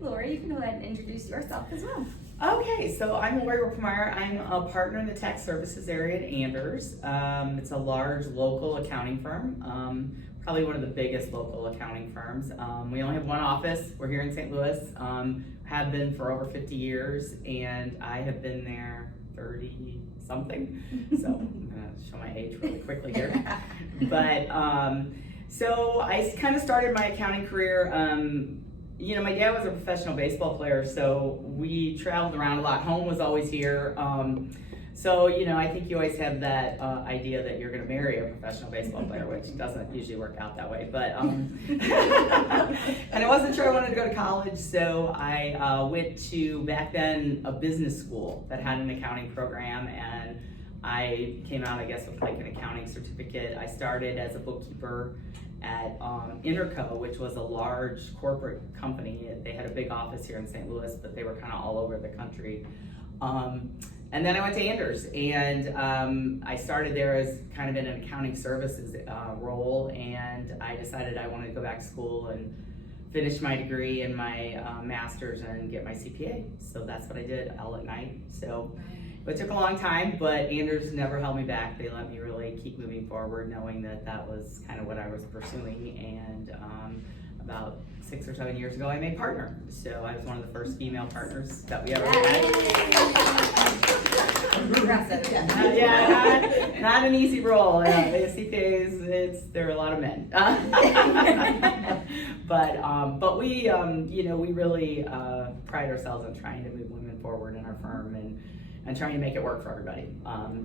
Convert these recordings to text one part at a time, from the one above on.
Lorri, you can go ahead and introduce yourself as well. Okay, so I'm Lorri Rippelmeyer. I'm a partner in the tax services area at Anders. It's a large local accounting firm, probably one of the biggest local accounting firms. We only have one office. We're here in St. Louis. Have been for over 50 years, and I have been there 30 something. So I'm gonna show my age really quickly here. But so I kind of started my accounting career. My dad was a professional baseball player, so we traveled around a lot. Home was always here. I think you always have that idea that you're going to marry a professional baseball player, which doesn't usually work out that way. But and I wasn't sure I wanted to go to college, so I went to, back then, a business school that had an accounting program, and I came out, I guess, with like an accounting certificate. I started as a bookkeeper at Interco, which was a large corporate company. They had a big office here in St. Louis, but they were kind of all over the country. And then I went to Anders, and I started there as kind of in an accounting services role, and I decided I wanted to go back to school and finish my degree and my master's and get my CPA. So that's what I did, all at night. So it took a long time, but Anders never held me back. They let me really keep moving forward, knowing that that was kind of what I was pursuing. And about 6 or 7 years ago, I made partner. So I was one of the first female partners that we ever had. Not an easy role. CPAs, there are a lot of men. But we, we really pride ourselves on trying to move women forward in our firm and trying to make it work for everybody.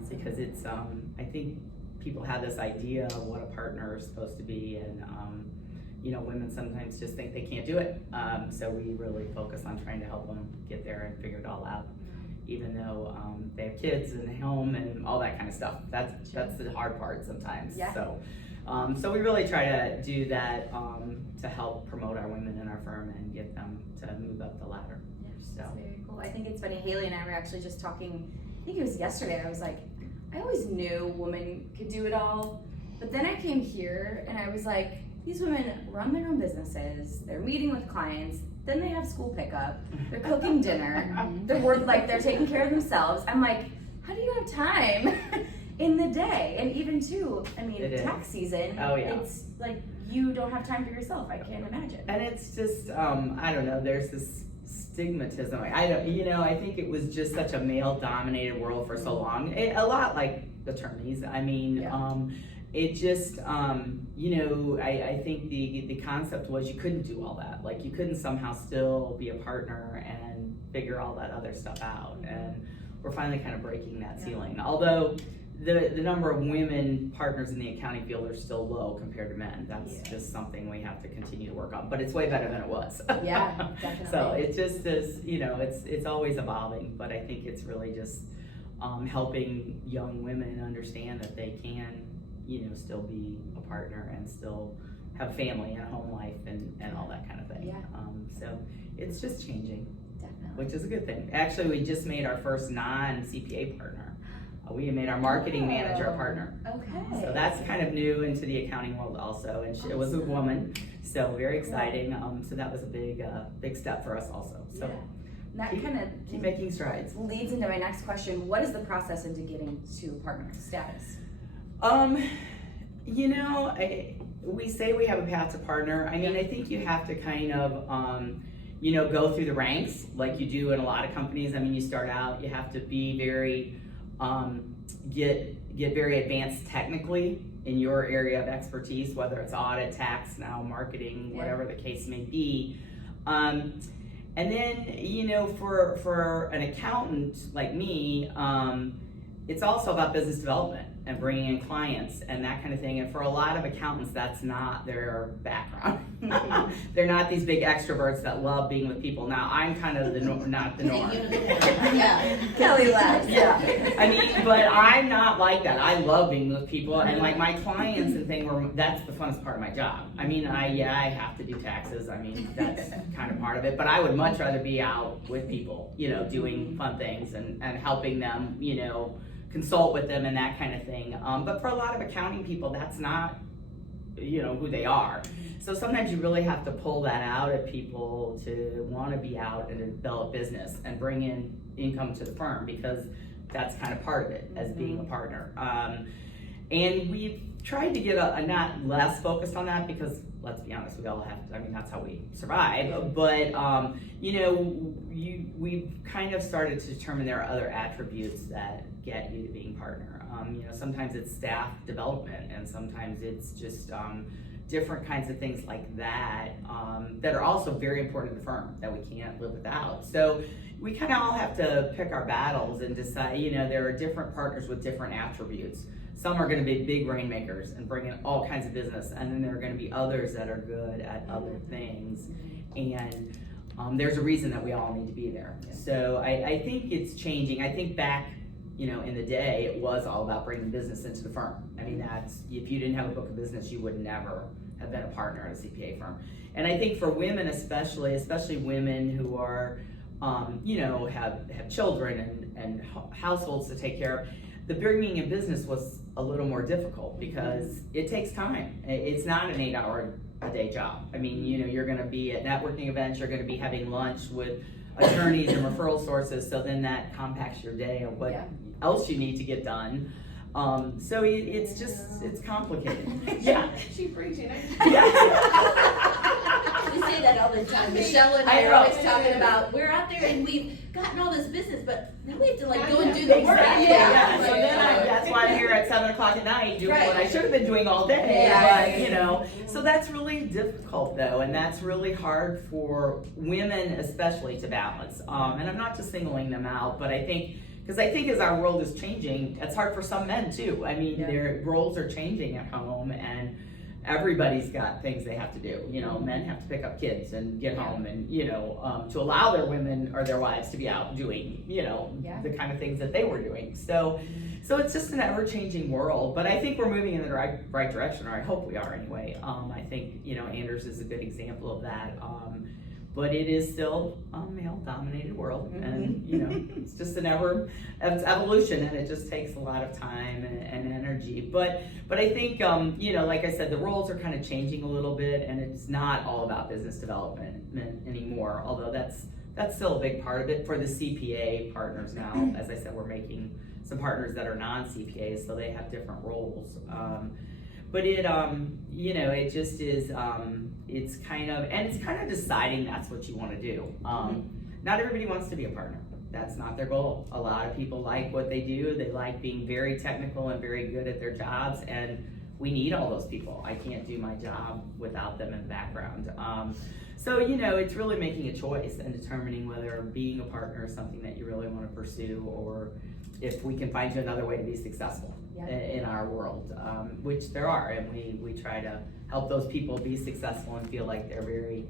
Because it's, I think people have this idea of what a partner is supposed to be, and women sometimes just think they can't do it. So we really focus on trying to help them get there and figure it all out, even though they have kids and a home and all that kind of stuff. That's the hard part sometimes. Yeah. So we really try to do that to help promote our women in our firm and get them to move up the ladder. Yeah, so that's very cool. I think it's funny, Haley and I were actually just talking, I think it was yesterday, I was like, I always knew women could do it all, but then I came here and I was like, these women run their own businesses, they're meeting with clients, then they have school pickup, they're cooking dinner, they're taking care of themselves. I'm like, how do you have time in the day? And even too, tax season, it's like you don't have time for yourself. I can't imagine. And it's just, I don't know, there's this stigmatism. I think it was just such a male-dominated world for so long. A lot like attorneys. It just, I think the concept was you couldn't do all that. Like, you couldn't somehow still be a partner and figure all that other stuff out. And we're finally kind of breaking that ceiling. Although the number of women partners in the accounting field are still low compared to men. That's just something we have to continue to work on. But it's way better than it was. Yeah, definitely. So it just is, it's always evolving. But I think it's really just helping young women understand that they can still be a partner and still have family and a home life and all that kind of thing. Yeah. So it's just changing. Definitely. Which is a good thing. Actually, we just made our first non-CPA partner. We made our marketing manager a partner. Okay. So that's kind of new into the accounting world also, and it was a woman, so very exciting. So that was a big step for us also. So that keep making strides. Leads into my next question. What is the process into getting to partner status? We say we have a path to partner. I think you have to kind of, go through the ranks like you do in a lot of companies. You start out, you have to be very, get very advanced technically in your area of expertise, whether it's audit, tax, now marketing, whatever the case may be. And then, for an accountant like me, it's also about business development and bringing in clients and that kind of thing. And for a lot of accountants, that's not their background. They're not these big extroverts that love being with people. Now, I'm kind of not the norm. Kelly laughs. But I'm not like that. I love being with people, and like my clients and thing, that's the funnest part of my job. I have to do taxes. That's kind of part of it. But I would much rather be out with people, doing fun things and helping them, consult with them and that kind of thing. But for a lot of accounting people, that's not who they are. So sometimes you really have to pull that out of people to want to be out and develop business and bring in income to the firm, because that's kind of part of it as being a partner. And we've tried to get a not less focused on that, because let's be honest, we all have, that's how we survive. But, we've kind of started to determine there are other attributes that get you to being partner. Sometimes it's staff development, and sometimes it's just different kinds of things like that that are also very important to the firm that we can't live without. So we kind of all have to pick our battles and decide, there are different partners with different attributes. Some are going to be big rainmakers and bring in all kinds of business, and then there are going to be others that are good at other things. And there's a reason that we all need to be there. So I think it's changing. I think back, in the day, it was all about bringing business into the firm. That's, if you didn't have a book of business, you would never have been a partner at a CPA firm. And I think for women especially women who are, have children and households to take care of, the bringing in business was a little more difficult because it takes time. It's not an 8-hour-a-day job. You're going to be at networking events, you're going to be having lunch with attorneys and referral sources, so then that compacts your day of what else you need to get done. So it's complicated. Yeah. She's preaching. Yeah. We say that all the time. Michelle and I are always talking about, we're out there and we've gotten all this business, but now we have to go and do the work. Yeah. So then that's why I'm here at 7 o'clock at night doing what I should have been doing all day. But, so that's really difficult though, and that's really hard for women especially to balance. And I'm not just singling them out, but I think as our world is changing, it's hard for some men too. Their roles are changing at home, and everybody's got things they have to do. Men have to pick up kids and get home, and to allow their women or their wives to be out doing the kind of things that they were doing. So it's just an ever-changing world. But I think we're moving in the right direction, or I hope we are anyway. I think Anders is a good example of that. But it is still a male-dominated world, and it's just it's evolution, and it just takes a lot of time and energy. But I think like I said, the roles are kind of changing a little bit, and it's not all about business development anymore. Although that's still a big part of it for the CPA partners now. As I said, we're making some partners that are non-CPAs, so they have different roles. But it it just is, it's kind of deciding that's what you want to do. Not everybody wants to be a partner. That's not their goal. A lot of people like what they do. They like being very technical and very good at their jobs, and we need all those people. I can't do my job without them in the background. So it's really making a choice and determining whether being a partner is something that you really want to pursue, or if we can find you another way to be successful in our world, which there are, and we try to help those people be successful and feel like they're a very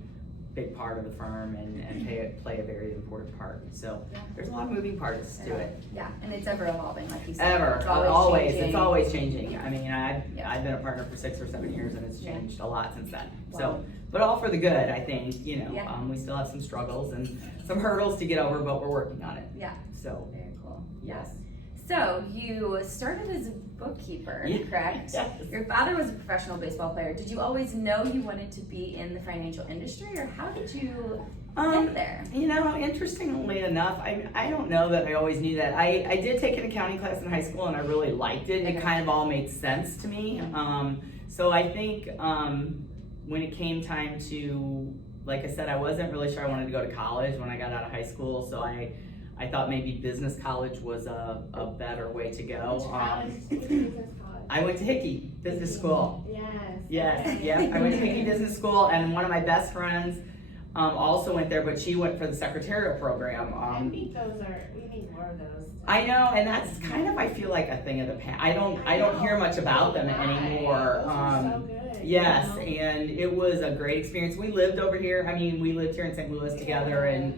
big part of the firm and play a very important part. So there's a lot of moving parts to it. Yeah, and it's ever evolving, like you said. It's always changing. I've been a partner for 6 or 7 years, and it's changed a lot since then. Wow. So, but all for the good, I think. We still have some struggles and some hurdles to get over, but we're working on it. Yeah. So very cool. Yes. So you started as a bookkeeper, correct? Yes. Your father was a professional baseball player. Did you always know you wanted to be in the financial industry, or how did you get there? Interestingly enough, I don't know that I always knew that. I did take an accounting class in high school, and I really liked it. It kind of all made sense to me. So I think when it came time to, like I said, I wasn't really sure I wanted to go to college when I got out of high school, so I thought maybe business college was a better way to go. I went to Hickey Business School. Yes. I went to Hickey Business School, and one of my best friends also went there, but she went for the secretarial program. I think we need more of those. I know, and that's kind of, I feel like, a thing of the past. I don't hear much about them anymore. Those are so good. Yes, and it was a great experience. We lived over here. We lived here in St. Louis together, and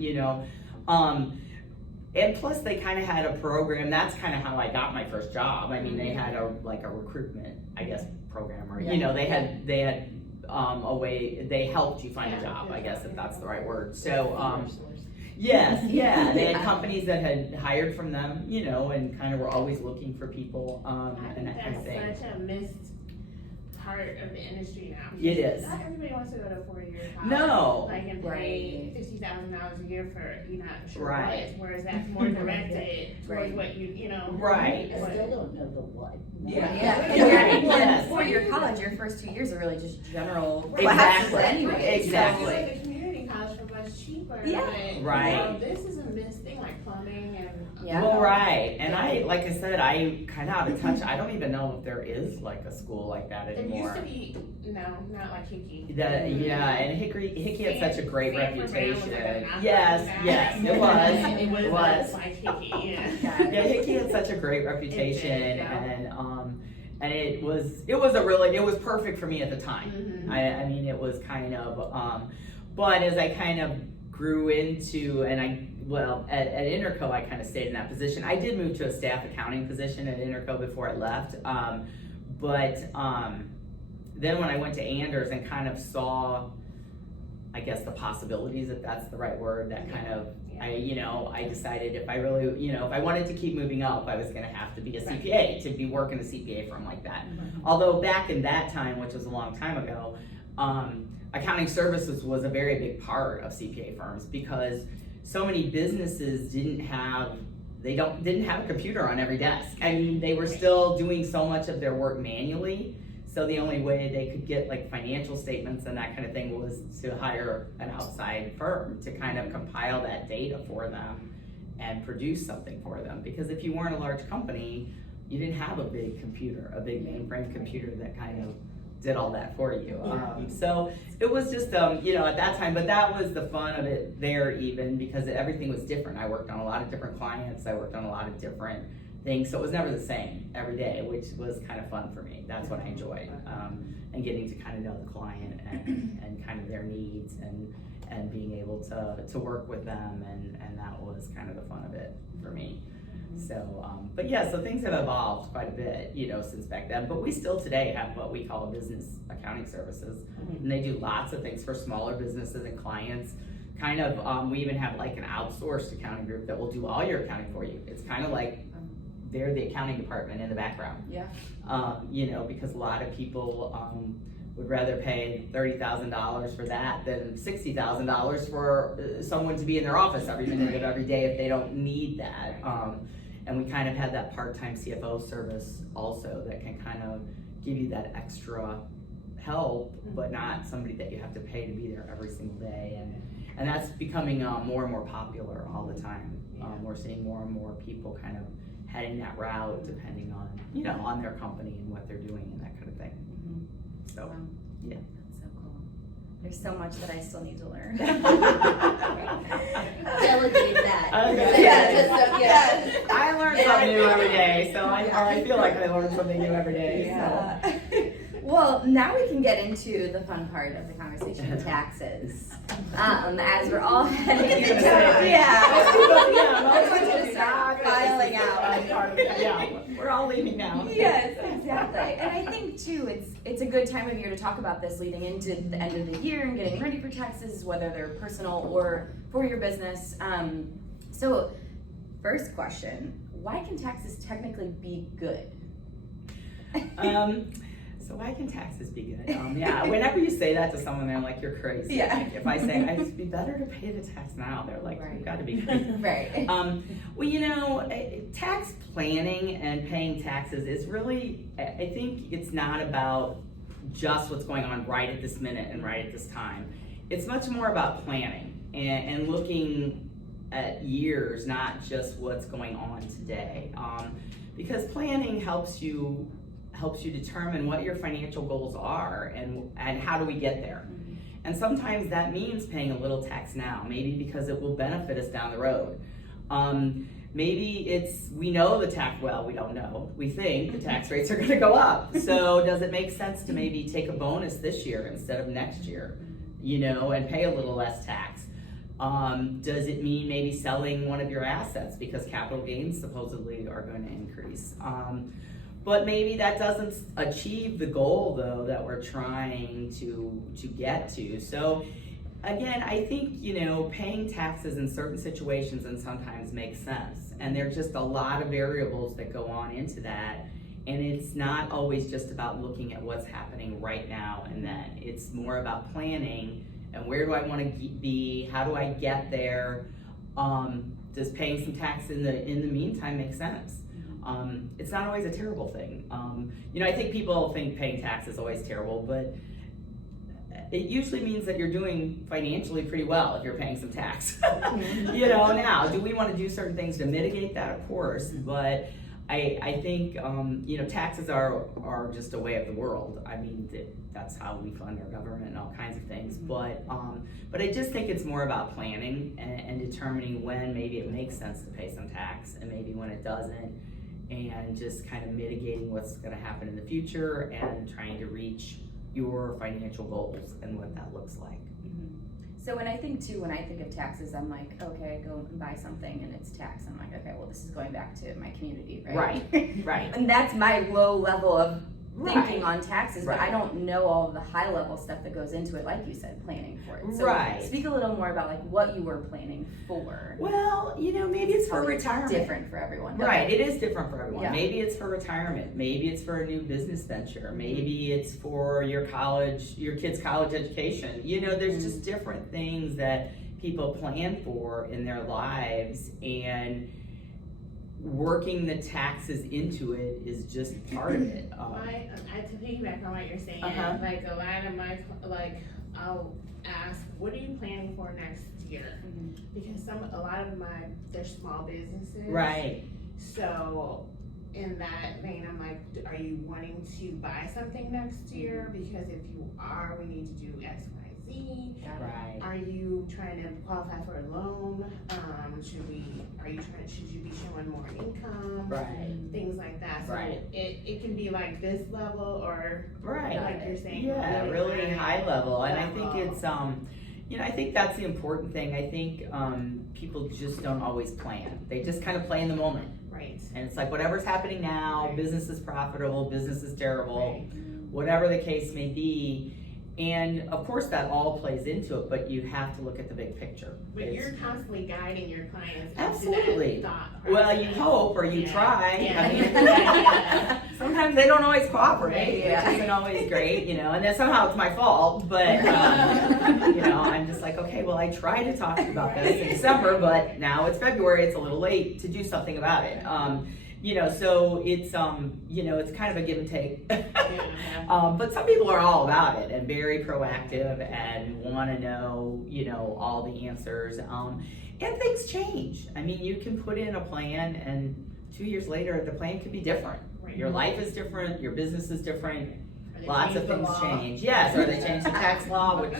and plus they kind of had a program. That's kind of how I got my first job. They had a recruitment, I guess, program, or they had a way, they helped you find a job, I guess, if that's the right word. So yes, they had companies that had hired from them, and kind of were always looking for people, and that kind of thing. That's such a missed part of the industry now. It is. Not everybody wants to go to a 4-year college. No. Like, and pay $50,000 a year for, you're not sure Right. what, whereas that's more directed towards what you know. Right. I still don't know the what. Yeah. Right, And yes. for your college, your first 2 years are really just general Exactly. classes anyway. Exactly. So, like, the community college for much cheaper. Yeah. But, Right. You know, this is a missed thing, like plumbing and. Yeah. Well, right, and I, like I said, I kind of out of touch. I don't even know if there is like a school like that There anymore. used to be, no, not like Hickey. Yeah, and Hickey had such a great Stanford Brown was reputation. like a knockoff Yes, of that. yes, it was. It was like Hickey, yeah. Yeah, Hickey had such a great reputation, It did, yeah. and it was perfect for me at the time. Mhm. I mean, it was kind of, but as I kind of grew into, and at Interco, I kind of stayed in that position. I did move to a staff accounting position at Interco before I left, then when I went to Anders and kind of saw, I guess, the possibilities, if that's the right word, that kind of, I decided if I really, if I wanted to keep moving up, I was gonna have to be a CPA, to be working a CPA firm like that. Although back in that time, which was a long time ago, accounting services was a very big part of CPA firms because so many businesses didn't have a computer on every desk. I mean, they were still doing so much of their work manually. So the only way they could get like financial statements and that kind of thing was to hire an outside firm to kind of compile that data for them and produce something for them. Because if you weren't a large company, you didn't have a big computer, a big mainframe computer that kind of did all that for you. So it was just, at that time, but that was the fun of it there even because everything was different. I worked on a lot of different clients. I worked on a lot of different things. So it was never the same every day, which was kind of fun for me. That's what I enjoyed. And getting to kind of know the client and kind of their needs and being able to work with them. And that was kind of the fun of it for me. So, but yeah, so things have evolved quite a bit, since back then. But we still today have what we call business accounting services, and they do lots of things for smaller businesses and clients. Kind of, we even have like an outsourced accounting group that will do all your accounting for you. It's kind of like they're the accounting department in the background. Yeah. Because a lot of people would rather pay $30,000 for that than $60,000 for someone to be in their office every minute of every day if they don't need that. And we kind of have that part-time CFO service also that can kind of give you that extra help, but not somebody that you have to pay to be there every single day. And that's becoming more and more popular all the time. We're seeing more and more people kind of heading that route depending on, on their company and what they're doing and that kind of thing. So, Wow. yeah. That's so cool. There's so much that I still need to learn. Delegate that. Okay. Yes. I learn something new every day, so I feel like I learn something new every day. Yeah. Well, now we can get into the fun part of the conversation, taxes. As we're all heading into filing out. Yeah, we're all leaving now. Yes, exactly. And I think too, it's a good time of year to talk about this leading into the end of the year and getting ready for taxes, whether they're personal or for your business. So, first question: why can taxes technically be good? So why can taxes be good? Yeah, whenever you say that to someone, they're like, you're crazy. Yeah. Like, if I say, it'd be better to pay the tax now, they're like, you've got to be crazy. Right. Well, tax planning and paying taxes is really, I think it's not about just what's going on right at this minute and right at this time. It's much more about planning and looking at years, not just what's going on today. Because planning helps you determine what your financial goals are and how do we get there. And sometimes that means paying a little tax now, maybe because it will benefit us down the road. Maybe we know we don't know. We think the tax rates are gonna go up. So does it make sense to maybe take a bonus this year instead of next year, and pay a little less tax? Does it mean maybe selling one of your assets because capital gains supposedly are going to increase? But maybe that doesn't achieve the goal though that we're trying to get to. So again, I think, paying taxes in certain situations and sometimes makes sense. And there's just a lot of variables that go on into that. And it's not always just about looking at what's happening right now and then. It's more about planning and where do I want to be? How do I get there? Does paying some tax in the meantime make sense? It's not always a terrible thing. I think people think paying tax is always terrible, but it usually means that you're doing financially pretty well if you're paying some tax. Now, do we want to do certain things to mitigate that? Of course, but I think, taxes are just a way of the world. I mean, that's how we fund our government and all kinds of things. But I just think it's more about planning and determining when maybe it makes sense to pay some tax and maybe when it doesn't, and just kind of mitigating what's going to happen in the future and trying to reach your financial goals and what that looks like. So when I think of taxes, I'm like, okay, I go and buy something and it's tax. I'm like, okay, well, this is going back to my community, right? Right. And that's my low level of thinking Right. on taxes, but Right. I don't know all of the high level stuff that goes into it, like you said, planning for it. So Right. speak a little more about like what you were planning for. Well, maybe it's for Probably retirement. different for everyone. Right, it is different for everyone. Yeah. Maybe it's for retirement. Maybe it's for a new business venture. Maybe it's for your kids' college education. There's just different things that people plan for in their lives, and working the taxes into it is just part of it. To piggyback on what you're saying, Uh-huh. like a lot of my, I'll ask, what are you planning for next year? Because a lot of they're small businesses. Right. So in that vein, I'm like, are you wanting to buy something next year? Because if you are, we need to do X, Y, Z. Right. Are you trying to qualify for a loan? Should you be showing more income? Right. Things like that. So Right. it can be like this level or Right. like you're saying. Yeah, really high level. And I think level. it's I think that's the important thing. I think people just don't always plan. They just kind of play in the moment. Right. And it's like whatever's happening now, Right. business is profitable, business is terrible, Right. whatever the case may be. And of course that all plays into it, but you have to look at the big picture. But It's- you're constantly guiding your clients into Absolutely. that thought Well, process. you hope or you Yeah. try. Yeah. I mean, Yeah. sometimes they don't always cooperate, Right. which isn't always great, and then somehow it's my fault. But I'm just like, okay, well, I tried to talk to you about this in December, but now it's February. It's a little late to do something about it. So it's it's kind of a give and take. But some people are all about it and very proactive and want to know, all the answers. And things change. I mean, you can put in a plan and 2 years later, the plan could be different. Right. Your life is different, your business is different, Or they lots of change the things law. change. Yes, or they change the tax law, which,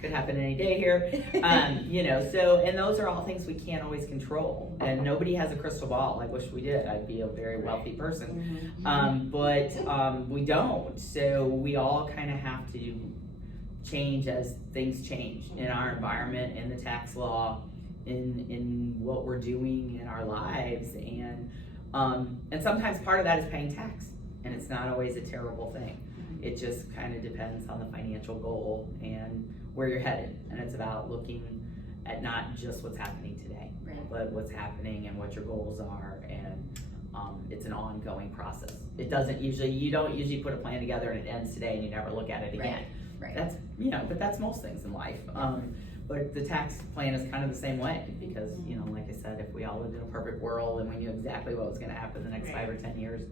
could happen any day here. And those are all things we can't always control. And nobody has a crystal ball. I wish we did. I'd be a very wealthy person. But we don't. So we all kind of have to change as things change in our environment, in the tax law, in what we're doing in our lives. And sometimes part of that is paying tax. And it's not always a terrible thing. It just kind of depends on the financial goal and where you're headed. And it's about looking at not just what's happening today, Right. but what's happening and what your goals are. And it's an ongoing process. You don't usually put a plan together and it ends today and you never look at it again. Right. That's, but that's most things in life. But the tax plan is kind of the same way because, like I said, if we all lived in a perfect world and we knew exactly what was going to happen the next 5 or 10 years,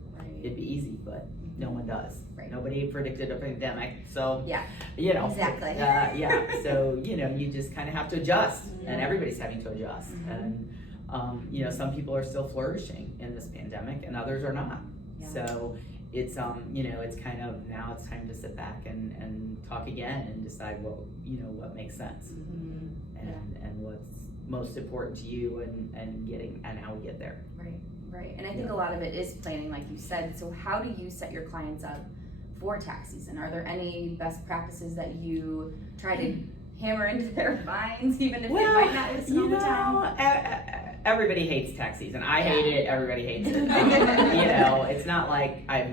it'd be easy, but no one does. Right. Nobody predicted a pandemic, so, Yeah. Exactly. So, you just kind of have to adjust, and everybody's having to adjust. And, some people are still flourishing in this pandemic and others are not. Yeah. So it's, it's kind of, now it's time to sit back and talk again and decide what makes sense and what's most important to you and how we get there. Right. And I think a lot of it is planning, like you said. So how do you set your clients up for tax season? Are there any best practices that you try to hammer into their minds, even if they might not listen all the time? everybody hates tax season. I hate it. Everybody hates it. It's not like I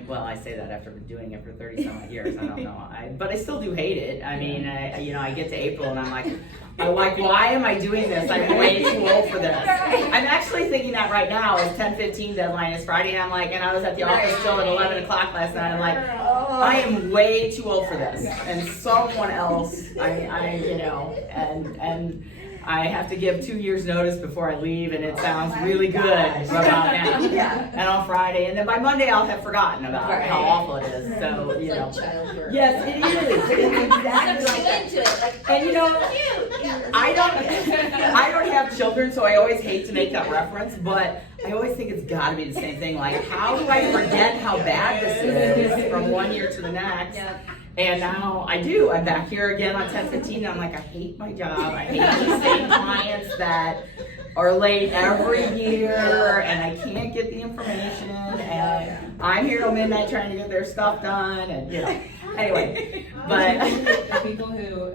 say that after been doing it for 30 some odd years. I don't know. But I still do hate it. I mean, I get to April and I'm like, why am I doing this? I'm way too old for this. I'm actually thinking that right now. It's 10:15 deadline. It's Friday, and I'm like, and I was at the office still at 11 o'clock last night. I'm like, I am way too old for this. And someone else, and I have to give 2 years notice before I leave, and it sounds really good about now. And on Friday, and then by Monday I'll have forgotten about how awful it is. So It's like childbirth. yes, it is. It is exactly like that. Into it, like, And I don't have children, so I always hate to make that reference, but I always think it's got to be the same thing. Like, how do I forget how bad this is from one year to the next? Yep. And now I do. I'm back here again on 10:15, and I'm like, I hate my job. I hate these same clients that are late every year, and I can't get the information, and I'm here till midnight trying to get their stuff done, and anyway. But the people who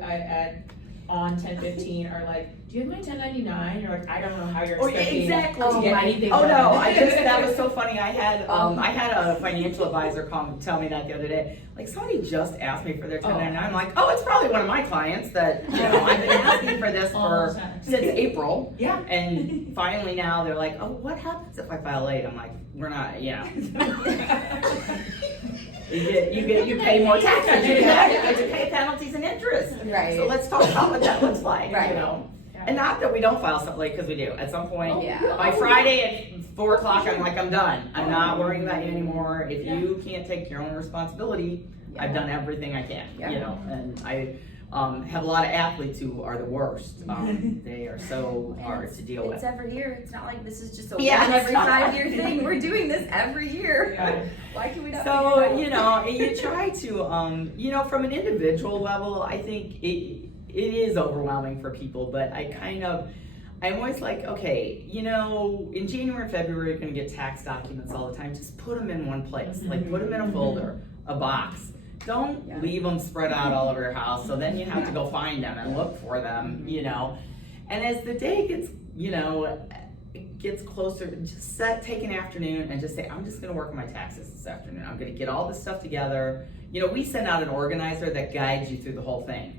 on 10:15 are like, do you have my 1099? You're like, I don't know how you're expecting to get anything done. No, that was so funny. I had a financial advisor tell me that the other day. Like, somebody just asked me for their 1099. I'm like, it's probably one of my clients that, I've been asking for this since April. Yeah. And finally now they're like, what happens if I file late? I'm like, we're not, You pay more taxes. You get to pay penalties and interest. Right. So let's talk about what that looks like. Right. And not that we don't file something late, because we do. At some point, Yeah. by Friday at 4 o'clock, I'm like, I'm done. I'm not worrying about you anymore. If you can't take your own responsibility, I've done everything I can. And I have a lot of athletes who are the worst. They are so hard to deal with. It's every year. It's not like this is just a every it's not 5-year thing. We're doing this every year. Why can we not? So, you try to, from an individual level, I think it is overwhelming for people, but I'm always like, okay, in January and February, you're going to get tax documents all the time. Just put them in one place. Like, put them in a folder, a box. Don't leave them spread out all over your house, so then you have to go find them and look for them, And as the day gets closer, just take an afternoon and just say, I'm just going to work on my taxes this afternoon. I'm going to get all this stuff together. We send out an organizer that guides you through the whole thing.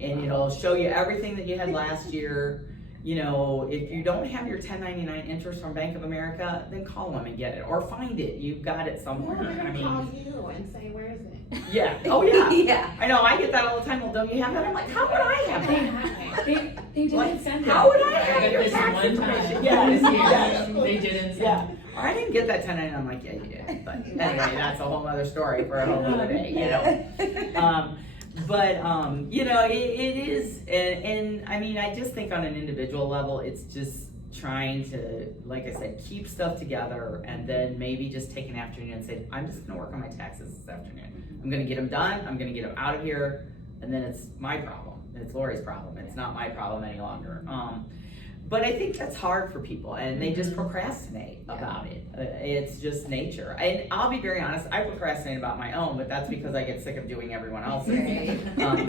And it'll show you everything that you had last year. If you don't have your 1099 interest from Bank of America, then call them and get it, or find it. You've got it somewhere. Or they're gonna call you and say, where is it? Yeah. Oh yeah. Yeah. I know. I get that all the time. Well, don't you have that? I'm like, how would I have that? They didn't send it. How would I have your this tax one information? time. Yes. They didn't send Yeah. it. Or I didn't get that 1099. I'm like, yeah, you did. But anyway, that's a whole other story for a whole other day. But it is, and I mean, I just think on an individual level, it's just trying to, like I said, keep stuff together, and then maybe just take an afternoon and say, I'm just going to work on my taxes this afternoon. I'm going to get them done. I'm going to get them out of here, and then it's my problem. It's Lori's problem. It's not my problem any longer. But I think that's hard for people, and they just procrastinate about it. It's just nature. And I'll be very honest, I procrastinate about my own, but that's because I get sick of doing everyone else's.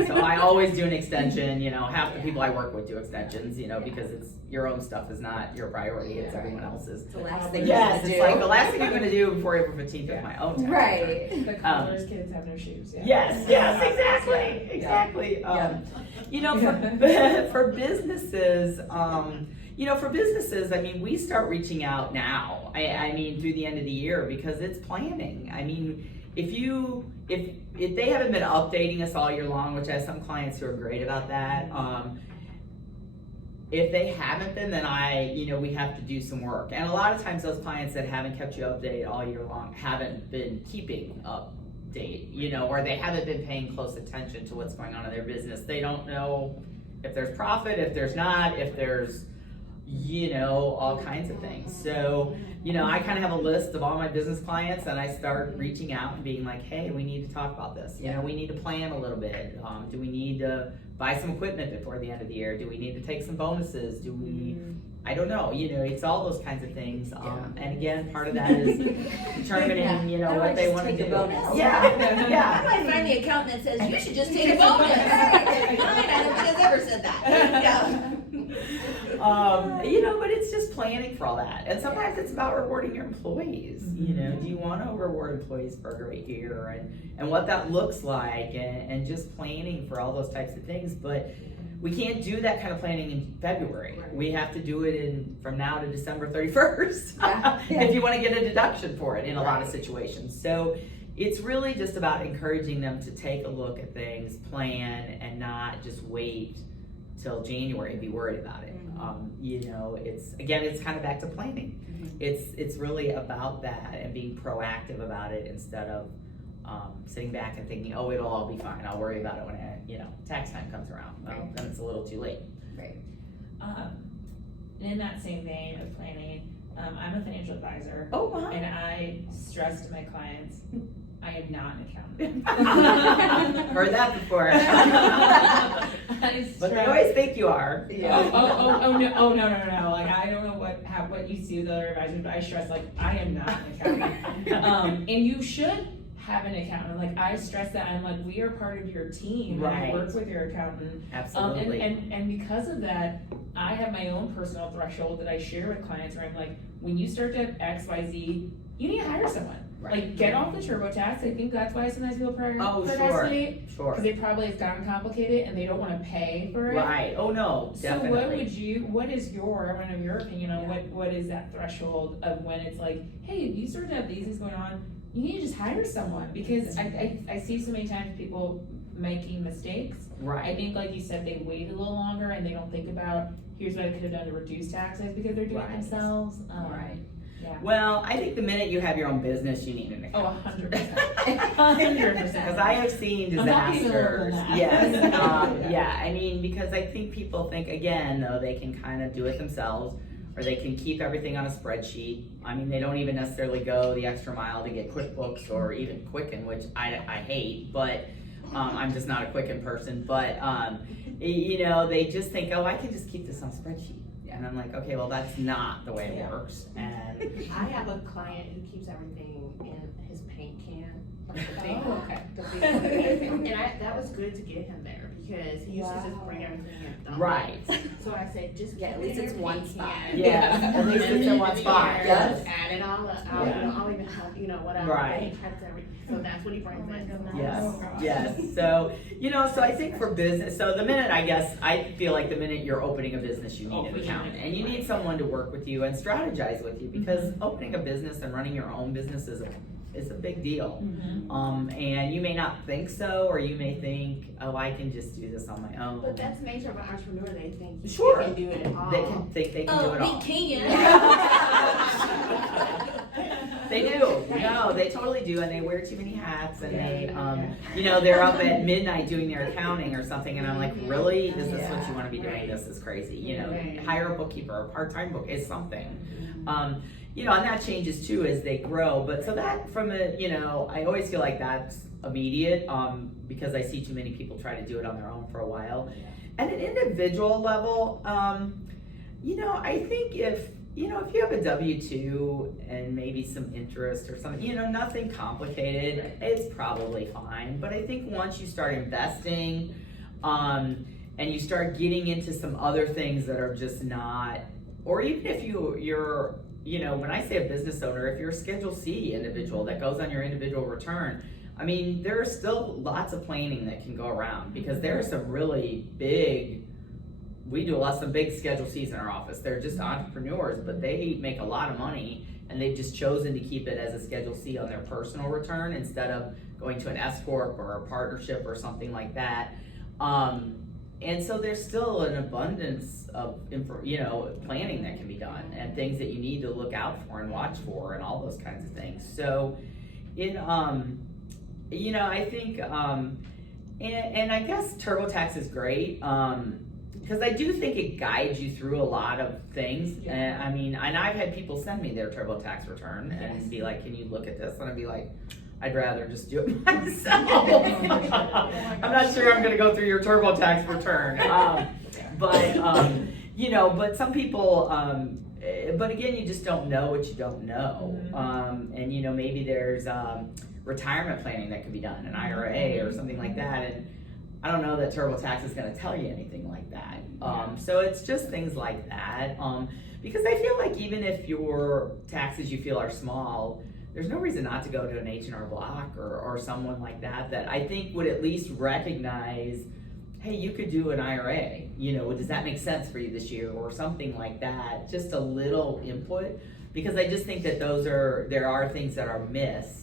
So I always do an extension. Half the people I work with do extensions, because it's your own stuff is not your priority, it's everyone else's. It's the last thing Yes, you it's like the last thing I'm going to do before April 15th is my own tax return. Right. The colors kids have their shoes. Yes, exactly. For businesses, I mean, we start reaching out now. I mean, through the end of the year, because it's planning. I mean, if they haven't been updating us all year long, which I have some clients who are great about that. If they haven't been, then we have to do some work. And a lot of times those clients that haven't kept you updated all year long haven't been keeping update, or they haven't been paying close attention to what's going on in their business. They don't know if there's profit, if there's not, if there's, all kinds of things. So, I kind of have a list of all my business clients, and I start reaching out and being like, hey, we need to talk about this. We need to plan a little bit. Do we need to buy some equipment before the end of the year? Do we need to take some bonuses? Do we, I don't know, it's all those kinds of things. And again, part of that is determining, what they want to do. How do I find the accountant that says, you should just take a bonus? Fine, I don't think I've ever said that. But it's just planning for all that. And sometimes it's about rewarding your employees. You know, do you want to reward employees for a great year and what that looks like and just planning for all those types of things. But we can't do that kind of planning in February. Right. We have to do it from now to December 31st Yeah. if you want to get a deduction for it in a lot of situations. So it's really just about encouraging them to take a look at things, plan, and not just wait till January and be worried about it. You know, it's kind of back to planning. It's really about that and being proactive about it instead of sitting back and thinking, oh, it'll all be fine. I'll worry about it when tax time comes around. Well, then it's a little too late. Right. In that same vein of planning, I'm a financial advisor. Oh, wow. And I stress to my clients, I am not an accountant. Heard that before. But they always think you are. Oh no. Like I don't know what you see with other advisors, but I stress like I am not an accountant. And you should have an accountant. Like I stress that I'm like we are part of your team. Right. And I work with your accountant. Absolutely. And because of that, I have my own personal threshold that I share with clients where I'm like, when you start to have X, Y, Z, you need to hire someone. Right. Like get off the TurboTax. I think that's why sometimes people procrastinate. Sure. Because they probably have gotten complicated and they don't want to pay for it. Right. Oh no. Definitely. So what is your opinion on what is that threshold of when it's like, hey, if you start to have these things going on, you need to just hire someone because I see so many times people making mistakes. Right. I think like you said, they wait a little longer and they don't think about here's what I could have done to reduce taxes because they're doing it themselves. Right. Yeah. Well, I think the minute you have your own business, you need an Oh, accountant. 100%. 100%. Because I have seen I'm not being disasters. local now. Yes. Yeah. I mean, because I think people think again, though, they can kind of do it themselves, or they can keep everything on a spreadsheet. I mean, they don't even necessarily go the extra mile to get QuickBooks or even Quicken, which I hate, but I'm just not a Quicken person. But you know, they just think, oh, I can just keep this on a spreadsheet. And I'm like, okay, well, that's not the way it works. And I have a client who keeps everything in his paint can. Like the big, okay. the big and that was good to get him there because he used to just bring everything in. Dump right. it. So I said, just Yeah, keep at it least in it's your one paint spot. can. Yeah, at least it's in one spot. Yes. Add it all up. I'll even help, whatever. Right. He cuts everything. So that's what he brings in. Yes, yes. So, so I think for business, so the minute, I feel like the minute you're opening a business, you need an accountant. And you need someone to work with you and strategize with you because opening a business and running your own business is a big deal. And you may not think so, or you may think, oh, I can just do this on my own. But that's the nature of an entrepreneur. They think you Sure. can do it all. They can think they can do it all. We can. They do. No, they totally do, and they wear too many hats, and they, they're up at midnight doing their accounting or something, and I'm like, really? Is this what you want to be doing? This is crazy. Hire a bookkeeper, a part-time book is something. And that changes too as they grow. But so that I always feel like that's immediate because I see too many people try to do it on their own for a while. At an individual level, I think if you have a W-2 and maybe some interest or something, nothing complicated, it's probably fine. But I think once you start investing, and you start getting into some other things that are just not, or even if you're, when I say a business owner, if you're a Schedule C individual that goes on your individual return, I mean, there are still lots of planning that can go around because there are some really big, we do some big Schedule C's in our office. They're just entrepreneurs, but they make a lot of money and they've just chosen to keep it as a Schedule C on their personal return instead of going to an S Corp or a partnership or something like that. And so there's still an abundance of planning that can be done and things that you need to look out for and watch for and all those kinds of things. So I think and I guess TurboTax is great because I do think it guides you through a lot of things. And I've had people send me their TurboTax return and be like, can you look at this? And I'd be like, I'd rather just do it myself. I'm not sure I'm going to go through your TurboTax return. But some people, but again, you just don't know what you don't know. And maybe there's retirement planning that could be done, an IRA or something like that. And I don't know that TurboTax is gonna tell you anything like that. So it's just things like that. Because I feel like even if your taxes you feel are small, there's no reason not to go to an H&R Block or someone like that I think would at least recognize, hey, you could do an IRA, does that make sense for you this year, or something like that, just a little input, because I just think that there are things that are missed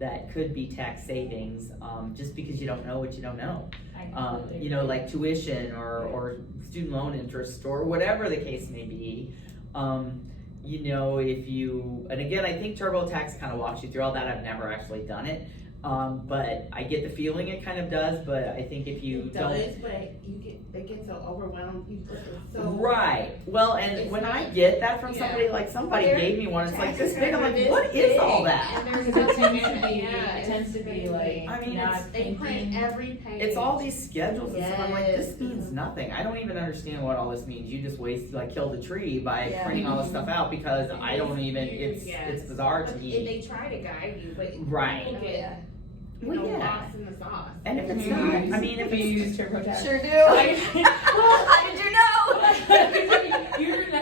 that could be tax savings, just because you don't know what you don't know. Like tuition or student loan interest or whatever the case may be. If you, and again, I think TurboTax kind of walks you through all that. I've never actually done it. But I get the feeling it kind of does, but I think if you It don't. does, but they get so overwhelmed, people are so. Right, well, and when I get that from somebody, like somebody gave me one, it's like this big, I'm like, what is all that? And there's Because nothing it in it. tends to be like, I mean, not They print thinking. every page. It's all these schedules and stuff, I'm like, this Yes. means nothing, I don't even understand what all this means, you just killed a tree by Yeah. printing all this stuff out, because I don't even, Yes. it's bizarre to And me. they try to guide you, but Right. people get, Well, yeah. lost in the sauce. And if it's Do not, you I mean, if do you it's, use TurboTax? Sure do. Well, How did you know?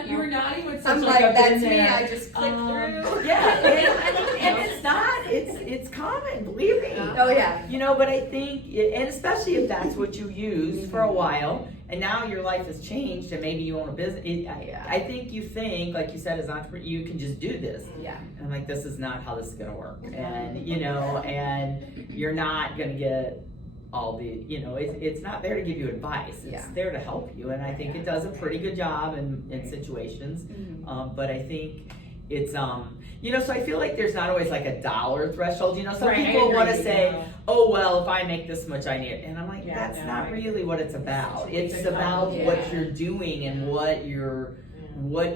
you were nodding with such I'm like like, a that's been me. there. I just click through. yeah, and it's not, it's common, believe me. Oh yeah. But I think, and especially if that's what you use for a while, and now your life has changed, and maybe you own a business. I think you think, like you said, as an entrepreneur, you can just do this. Yeah. And I'm like, this is not how this is gonna work. And and you're not gonna get all the, it's not there to give you advice. It's Yeah. there to help you. And I think it does a pretty good job in situations. Mhm. But I think it's, so I feel like there's not always like a dollar threshold. Some Right, I people want to agree, say, yeah. oh, well, if I make this much, I need it. And I'm like, Yeah, that's no, not I- really what it's about. It's It's a about combo, what yeah. you're doing and what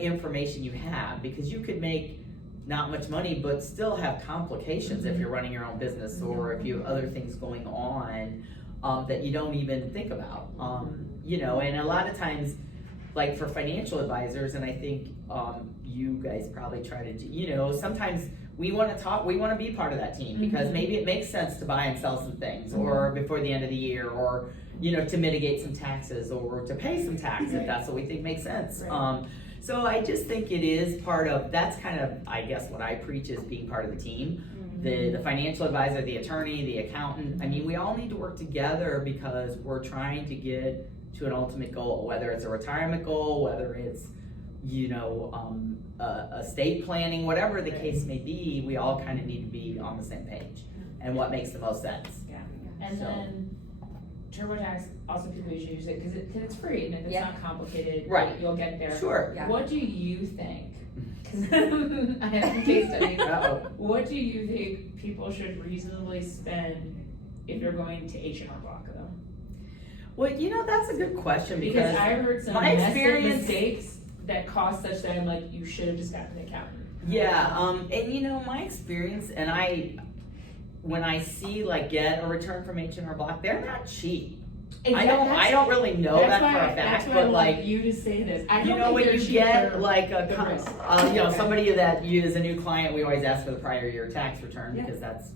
information you have, because you could make not much money but still have complications if you're running your own business, or if you have other things going on that you don't even think about. And a lot of times, like for financial advisors, and I think you guys probably try to do, sometimes we want to talk, we want to be part of that team, because maybe it makes sense to buy and sell some things, or before the end of the year, or to mitigate some taxes, or to pay some tax if that's what we think makes sense. Right. So I just think it is part of, that's kind of, I guess, what I preach is being part of the team. The financial advisor, the attorney, the accountant, I mean, we all need to work together, because we're trying to get to an ultimate goal, whether it's a retirement goal, whether it's, estate planning, whatever the case may be, we all kind of need to be on the same page, and what makes the most sense. And So- then TurboTax, also people usually use it because it's free and it's Yeah. not complicated. Right. You'll get there. Sure. Yeah. What do you think? 'Cause I have some case studies. Uh-oh. What do you think people should reasonably spend if you're going to H&R Block though? Well, that's a good question, Because because I've heard some my nested experience- mistakes that cost such that I'm like, you should have just gotten an accountant. yeah, and my experience, and when I see get a return from H&R Block, they're not cheap. I don't really know that for a fact, but like you to say this. I don't think when they're you cheap get for a the risk. somebody that is a new client, we always ask for the prior year tax return, Yeah. because that's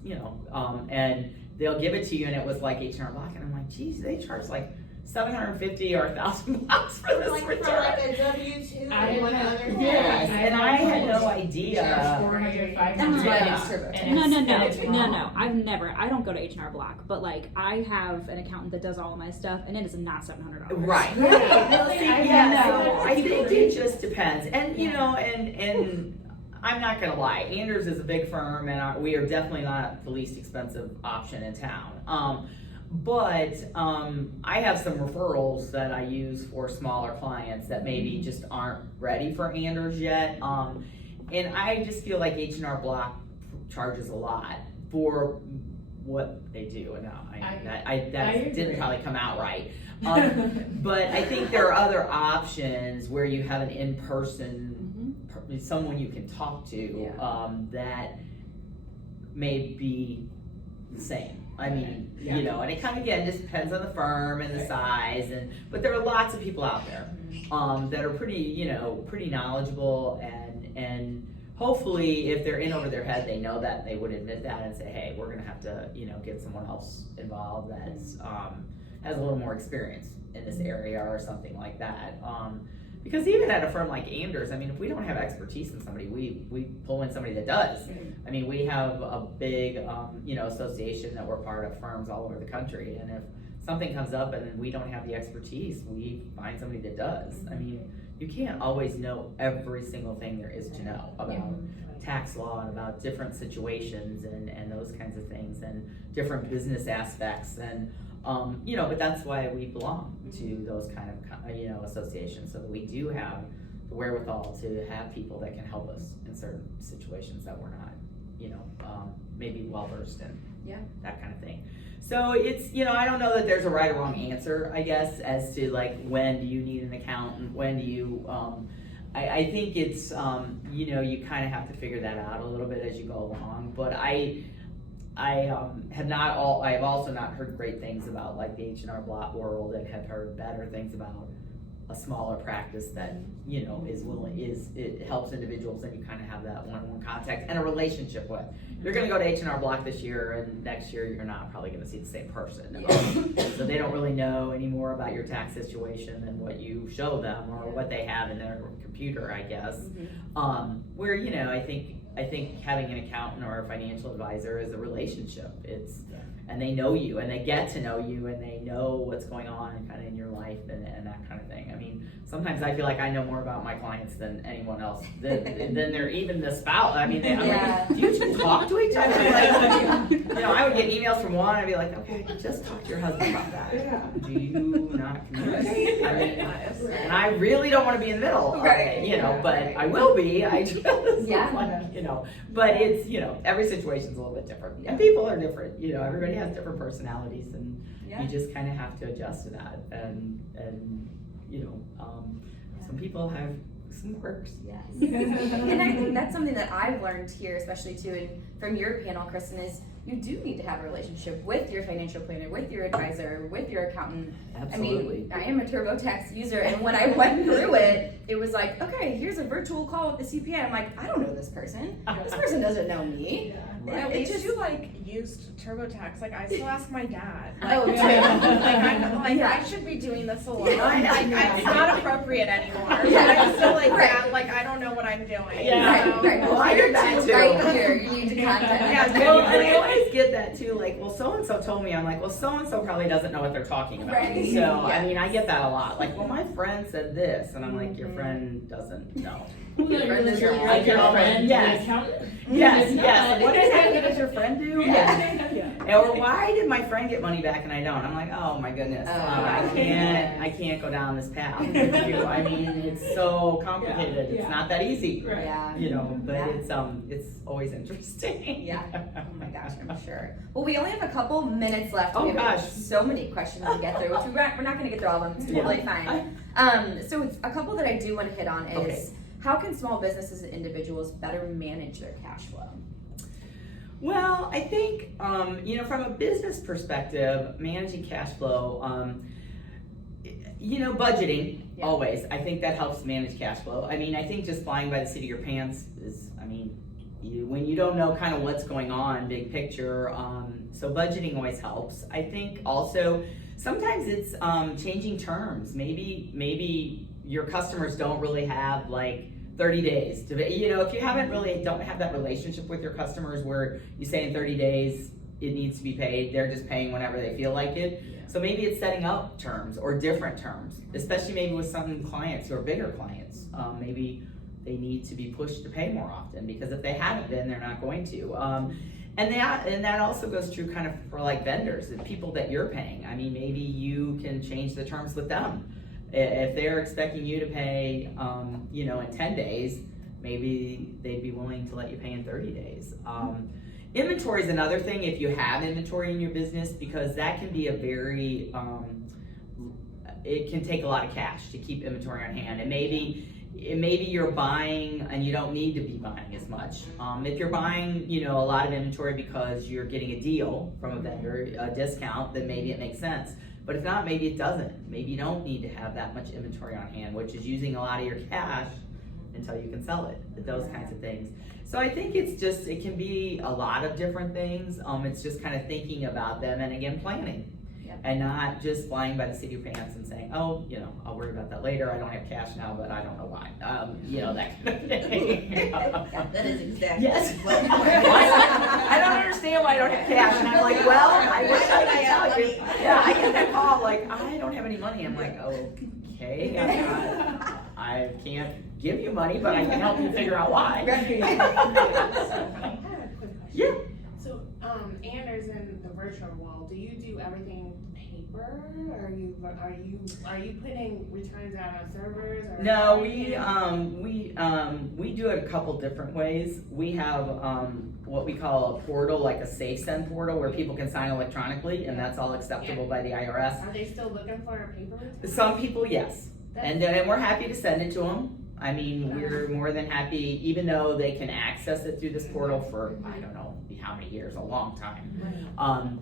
and they'll give it to you, and it was like H&R Block, and I'm like, geez, they charge like $750 or $1,000 for this Like for return. like a W-2 I or one wanna- other. Yes, I and I had no Charge idea. 400, That's 500. why I Yeah. use TurboTax. And No, it's wrong. no. I don't go to H&R Block, but I have an accountant that does all of my stuff, and it is not $700. Right. Yeah. Well, see, I yeah, know. so I think it just depends. And, and I'm not gonna lie, Anders is a big firm, and we are definitely not the least expensive option in town. But I have some referrals that I use for smaller clients that maybe just aren't ready for Anders yet. And I just feel like H&R Block charges a lot for what they do. And that agree. didn't probably come out right. But I think there are other options where you have an in-person, someone you can talk to, that may be the same. I mean, and it kind of, again, just depends on the firm and the size, but there are lots of people out there that are pretty knowledgeable, and hopefully if they're in over their head, they know that, they would admit that and say, hey, we're gonna have to, get someone else involved that's has a little more experience in this area or something like that. Because even at a firm like Anders, I mean, if we don't have expertise in somebody, we pull in somebody that does. I mean, we have a big, association that we're part of, firms all over the country, and if something comes up and we don't have the expertise, we find somebody that does. I mean, you can't always know every single thing there is to know about tax law and about different situations and those kinds of things and different business aspects and but that's why we belong to those kind of associations, so that we do have the wherewithal to have people that can help us in certain situations that we're not maybe well versed in. That kind of thing. So it's, I don't know that there's a right or wrong answer, I guess, as to like when do you need an accountant, when do you I think it's you kind of have to figure that out a little bit as you go along, but I have also not heard great things about like the H&R Block world, and have heard better things about a smaller practice that it helps individuals, and you kind of have that one-on-one contact and a relationship with. You're going to go to H&R Block this year, and next year you're not probably going to see the same person. So they don't really know any more about your tax situation than what you show them or what they have in their computer, I guess. Where I think having an accountant or a financial advisor is a relationship. And they know you, and they get to know you, and they know what's going on kind of in your life and that kind of thing. I mean, sometimes I feel like I know more about my clients than anyone else, than they're even the spouse. I mean, I'm like, do you two talk to each other? I would get emails from one, I'd be like, okay, just talk to your husband about that. Do you not communicate? I mean, and I really don't want to be in the middle of it, but I will be. I just, but it's, every situation's a little bit different. And people are different, everybody has different personalities, and you just kind of have to adjust to that. And some people have some quirks. Yes. And I think that's something that I've learned here, especially too, and from your panel, Kristen, is you do need to have a relationship with your financial planner, with your advisor, with your accountant. Absolutely. I mean, I am a TurboTax user, and when I went through it, it was like, okay, here's a virtual call with the CPA. I'm like, I don't know this person. This person doesn't know me. At least you used TurboTax. Like I still ask my dad. I should be doing this alone. It's not appropriate anymore. But I'm still like that. Like I don't know what I'm doing. Right. Well, I did that too. Right here, you need to contact. Well, and I always get that too. Like, well, so and so told me. I'm like, well, so and so probably doesn't know what they're talking about. Right. So I mean, I get that a lot. Like, well, my friend said this, and I'm like, your friend doesn't know. Your friend, yes. Yes. What exactly does your friend do? Or why did my friend get money back and I don't? I'm like, oh my goodness, I can't go down this path with you. I mean, it's so complicated. It's not that easy. But it's always interesting. Oh my gosh, I'm sure. Well, we only have a couple minutes left. Oh we have gosh, so many questions to get through, which we're not going to get through all of them. It's totally fine. So it's a couple that I do want to hit on is. How can small businesses and individuals better manage their cash flow? Well, I think, from a business perspective, managing cash flow, budgeting, always. I think that helps manage cash flow. I mean, I think just flying by the seat of your pants is, when you don't know kind of what's going on, big picture, so budgeting always helps. I think also, sometimes it's changing terms. Maybe your customers don't really have like 30 days to, if you don't have that relationship with your customers where you say in 30 days it needs to be paid, they're just paying whenever they feel like it. So maybe it's setting up terms or different terms, especially maybe with some clients who are bigger clients. Maybe they need to be pushed to pay more often, because if they haven't been, they're not going to. And that also goes true kind of for like vendors and people that you're paying. I mean, maybe you can change the terms with them. If they're expecting you to pay, in 10 days, maybe they'd be willing to let you pay in 30 days. Inventory is another thing, if you have inventory in your business, because that can be a very, it can take a lot of cash to keep inventory on hand. And maybe you're buying and you don't need to be buying as much. If you're buying, a lot of inventory because you're getting a deal from a vendor, a discount, then maybe it makes sense. But if not, maybe it doesn't. Maybe you don't need to have that much inventory on hand, which is using a lot of your cash until you can sell it, those kinds of things. So I think it can be a lot of different things. It's just kind of thinking about them and again, planning. and not just flying by the seat of your pants and saying, oh, you know, I'll worry about that later. I don't have cash now, but I don't know why. You know, that kind of thing. That is exactly. Yes. what I don't understand why I don't have cash. And I'm like, well, I wish I could tell you. Yeah, I get that call like, I don't have any money. I'm like, okay, I can't give you money, but I can help you figure out why. I have a quick question. Yeah. So, Anders, in the virtual world, do you do everything paper? Or are you putting returns out on servers? Or No, we do it a couple different ways. We have what we call a portal, like a safe send portal, where people can sign electronically, and that's all acceptable by the IRS. Are they still looking for a paper return? Some people, yes, and we're happy to send it to them. I mean, we're more than happy, even though they can access it through this portal for, I don't know how many years, a long time.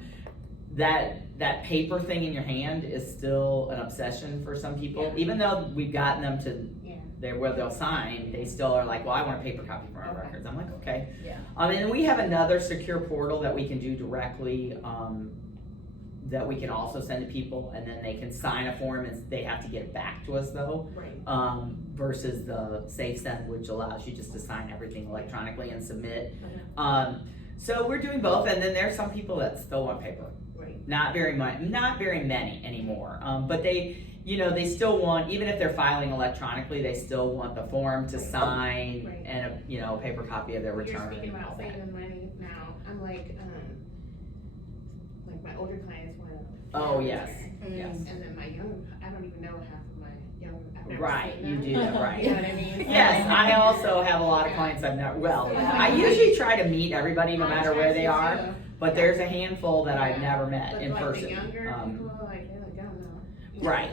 That paper thing in your hand is still an obsession for some people. Even though we've gotten them to where they'll sign, they still are like, well, I want a paper copy for my records. I'm like, okay. Yeah. And we have another secure portal that we can do directly, that we can also send to people, and then they can sign a form and they have to get it back to us though. Right. Versus the safe send, which allows you just to sign everything electronically and submit. So we're doing both, and then there's some people that still want paper. Right. Not very many anymore. But they, you know, they still want, even if they're filing electronically, they still want the form to sign and a, you know, paper copy of their return. You're speaking and all about that. saving money now. I'm like my older clients want to. Oh, yes. Yes. And then my young, I don't even know half of my young. I've never Right, seen you them. do that, right. You know what I mean? Yes, I also have a lot of clients I've never, I usually try to meet everybody no matter where they are, but there's a handful that I've never met But in like person. the younger people, like, they're like, I don't know. Right,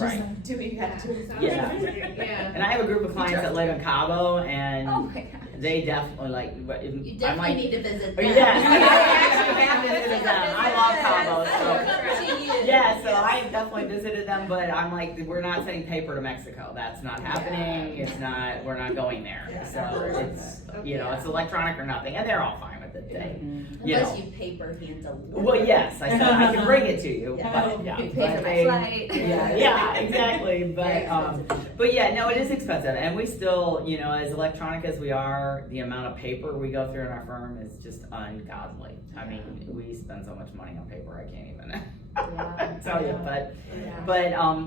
right. Do what you gotta do. Yeah. Yeah. And I have a group of clients that live in Cabo, Oh and my god. they definitely like. You I'm definitely like, need to visit them. yes, I actually have visited them. I love Cabo, so. Come to you. Yeah, so I have definitely visited them, but I'm like, we're not sending paper to Mexico. That's not happening. It's not. We're not going there. So it's, you know, it's electronic or nothing, and they're all fine with it. They, you Unless know. you paper handle. Well, yes, I said I can bring it to you, Yeah. but yeah, You pay but for my they- flight. yeah, exactly. Very But yeah, no, it is expensive, and we still, you know, as electronic as we are, the amount of paper we go through in our firm is just ungodly. I mean, we spend so much money on paper, I can't even tell you. But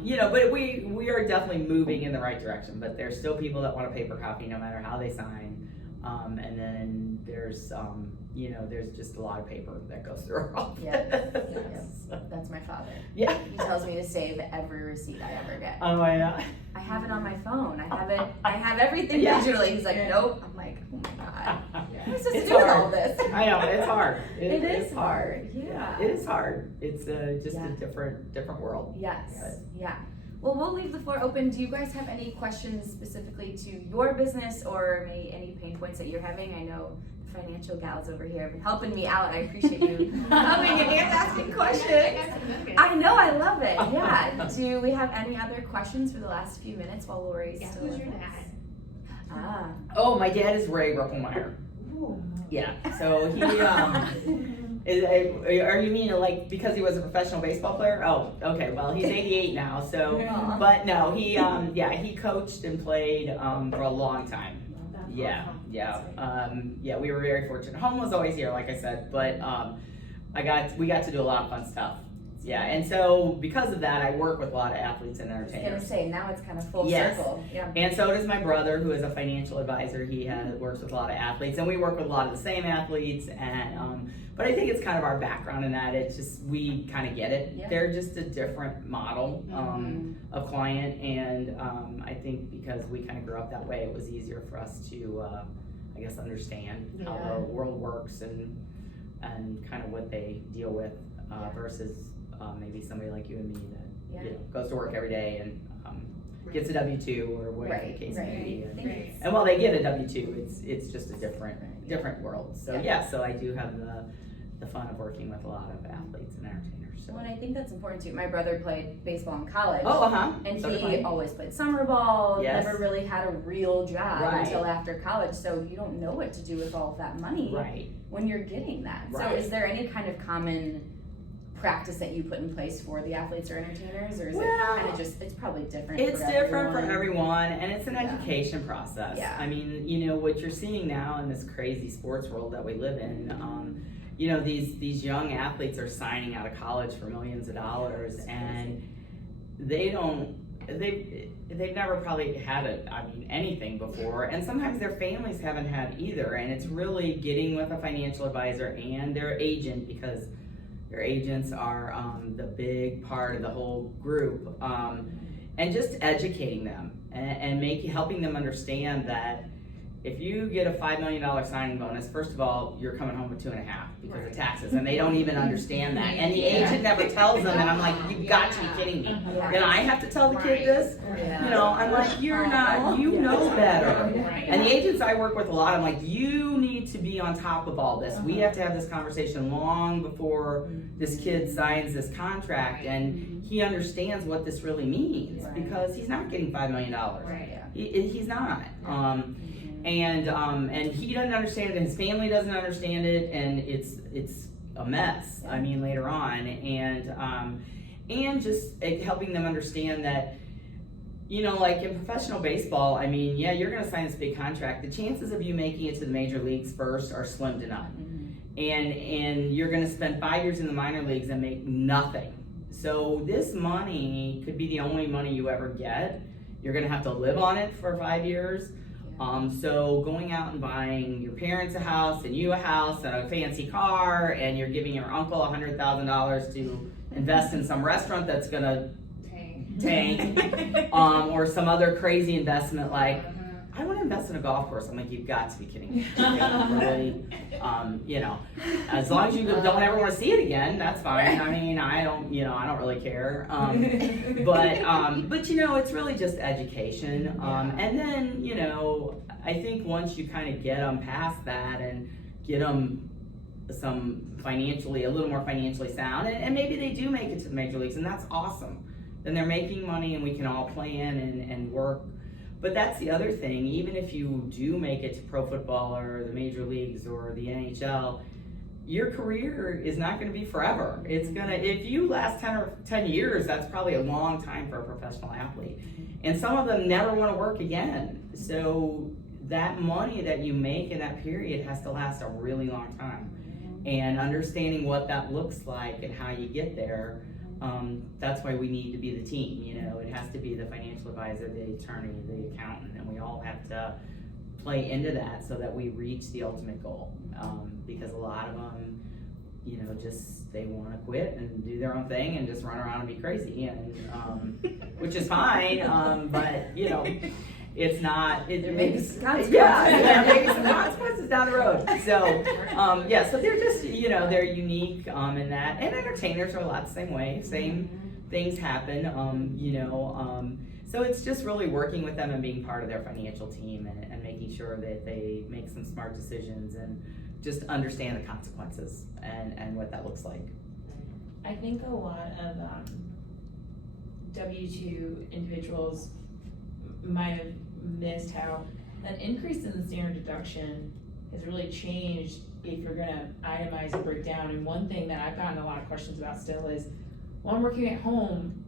you know, but we are definitely moving in the right direction. But there's still people that want a paper copy, no matter how they sign. And then there's you know, there's just a lot of paper that goes through our office. Yes. That's my father. Yeah. He tells me to save every receipt I ever get. Oh yeah. I have it on my phone. I have everything Yeah. digitally. He's like, nope. I'm like, oh my god. What am I supposed to It's do with hard. all this? I know, it's hard. It is it's hard. Yeah. It is hard. It's just Yeah. a different world. Yes. But- Yeah. Well, we'll leave the floor open. Do you guys have any questions specifically to your business or maybe any pain points that you're having? I know the financial gals over here have been helping me out. I appreciate you coming and asking questions. I know, I love it. Yeah. Do we have any other questions for the last few minutes while Lori's Yeah, still who's with your us? dad? Ah. Oh, my dad is Lorri Rippelmeyer. Yeah. So he are you mean like because he was a professional baseball player? Oh, okay. Well, he's 88 now. So, Aw. but no, he he coached and played for a long time. Yeah. We were very fortunate. Home was always here, like I said, but we got to do a lot of fun stuff. Yeah, and so because of that, I work with a lot of athletes and I was entertainers. gonna say now it's kind of full Yes. circle. Yeah. And so does my brother, who is a financial advisor. He works with a lot of athletes, and we work with a lot of the same athletes. And but I think it's kind of our background in that. It's just we kind of get it. Yeah. They're just a different model of client, and I think because we kind of grew up that way, it was easier for us to, I guess, understand how Yeah. the world works and kind of what they deal with versus maybe somebody like you and me that you know, goes to work every day and gets a W-2 or whatever the case may be. And while they get a W-2, it's just a different world. So so I do have the fun of working with a lot of athletes and entertainers. So. Well, and I think that's important too. My brother played baseball in college. Oh, And so he always played summer ball, Yes. never really had a real job Right. until after college. So you don't know what to do with all of that money Right. when you're getting that. So Right. is there any kind of common practice that you put in place for the athletes or entertainers, or is Well, it kind of just, it's probably different It's for different for everyone? everyone, and it's an Yeah. education process. Yeah. I mean, you know, what you're seeing now in this crazy sports world that we live in, you know, these young athletes are signing out of college for millions of dollars, and they've never probably had anything before, and sometimes their families haven't had either, and it's really getting with a financial advisor and their agent, because their agents are the big part of the whole group, and just educating them and helping them understand that if you get a $5 million signing bonus, first of all, you're coming home with 2.5 because of taxes, and they don't even understand that. And the agent never tells them, and I'm like, you've got to be kidding me. Then I have to tell the kid this? You know, I'm like, you're not, you know better. And the agents I work with a lot, I'm like, you need to be on top of all this. We have to have this conversation long before this kid signs this contract, and he understands what this really means, because he's not getting $5 million. He's not. And he doesn't understand it, and his family doesn't understand it, and it's a mess. I mean, later on, and just helping them understand that, you know, like in professional baseball, I mean, yeah, you're going to sign this big contract. The chances of you making it to the major leagues first are slim to none, and you're going to spend 5 years in the minor leagues and make nothing. So this money could be the only money you ever get. You're going to have to live on it for 5 years. So going out and buying your parents a house and you a house and a fancy car, and you're giving your uncle $100,000 to invest in some restaurant that's gonna tank, or some other crazy investment like, I want to invest in a golf course. I'm like, you've got to be kidding me. Really, you know, as long as you don't ever want to see it again, that's fine. I mean, I don't really care. But you know, it's really just education. And then, you know, I think once you kind of get them past that and get them a little more financially sound, and maybe they do make it to the major leagues, and that's awesome. Then they're making money, and we can all plan and work. But that's the other thing, even if you do make it to pro football or the major leagues or the NHL, your career is not going to be forever. It's gonna, if you last 10 years, that's probably a long time for a professional athlete. And some of them never want to work again. So that money that you make in that period has to last a really long time. And understanding what that looks like and how you get there, that's why we need to be the team. You know, it has to be the financial advisor, the attorney, the accountant, and we all have to play into that so that we reach the ultimate goal. Because a lot of them, you know, just they want to quit and do their own thing and just run around and be crazy, and which is fine. But you know, it's not. There may be some consequences. Yeah, maybe some consequences down the road. So, so they're just, you know, they're unique in that, and entertainers are a lot the same way. Same things happen. So it's just really working with them and being part of their financial team and making sure that they make some smart decisions and just understand the consequences and what that looks like. I think a lot of W-2 individuals might have missed how an increase in the standard deduction has really changed if you're gonna itemize and break down. And one thing that I've gotten a lot of questions about still is, well, I'm working at home,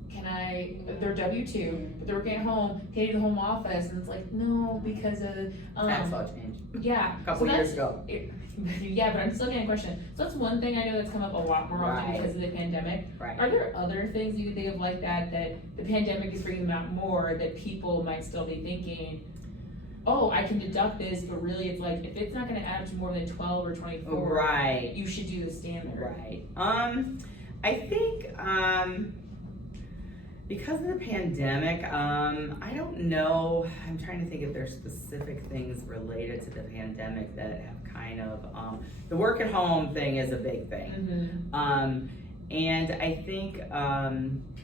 they're W-2, but they're working at home, can I do the home office? And it's like, no, because of, Tax law change. Yeah. A couple years ago. Yeah, but I'm still getting a question. So that's one thing I know that's come up a lot more often because of the pandemic. Right. Are there other things you think of like that the pandemic is bringing out more that people might still be thinking, oh, I can deduct this, but really it's like, if it's not gonna add to more than 12 or 24, right, you should do the standard. Right. I think, because of the pandemic, I don't know, I'm trying to think if there's specific things related to the pandemic that have kind of, the work at home thing is a big thing. And I think,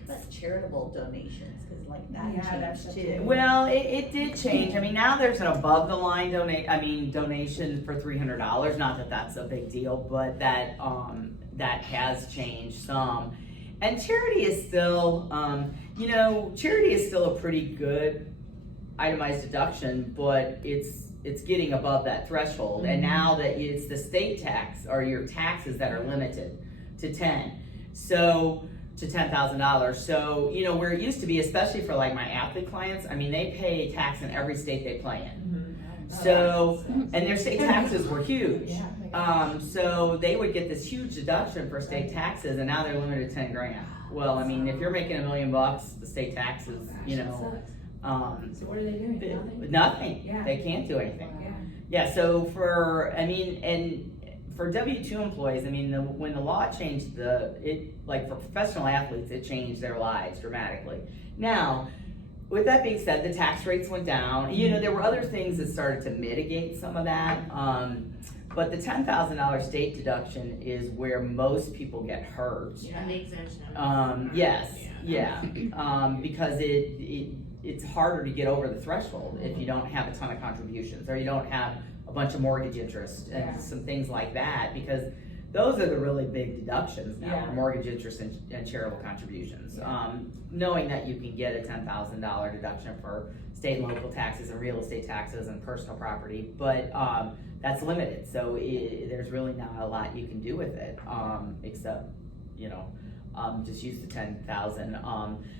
That's charitable donations, cause like that changed too. well, it did change. I mean, now there's an above the line donation for $300. Not that that's a big deal, but that has changed some. And charity is still, charity is still a pretty good itemized deduction, but it's getting above that threshold. And now that it's the state tax or your taxes that are limited to 10. So to $10,000. So, you know, where it used to be, especially for like my athlete clients, I mean, they pay tax in every state they play in. So, and their state taxes were huge. So they would get this huge deduction for state taxes, and now they're limited to 10 grand. Well, I mean, if you're making $1 million, the state taxes, you know, So what are they doing? nothing. Yeah. They can't do anything. Yeah. Yeah, so for, I mean, and for W-2 employees, I mean, when the law changed like for professional athletes, it changed their lives dramatically. Now, with that being said, the tax rates went down. You know, there were other things that started to mitigate some of that. But the $10,000 state deduction is where most people get hurt. And the exemption. Yes, yeah, because it's harder to get over the threshold if you don't have a ton of contributions, or you don't have a bunch of mortgage interest and some things like that, because those are the really big deductions now, mortgage interest and charitable contributions. Knowing that you can get a $10,000 deduction for state and local taxes and real estate taxes and personal property, but that's limited, so there's really not a lot you can do with it, except, you know, just use the 10,000.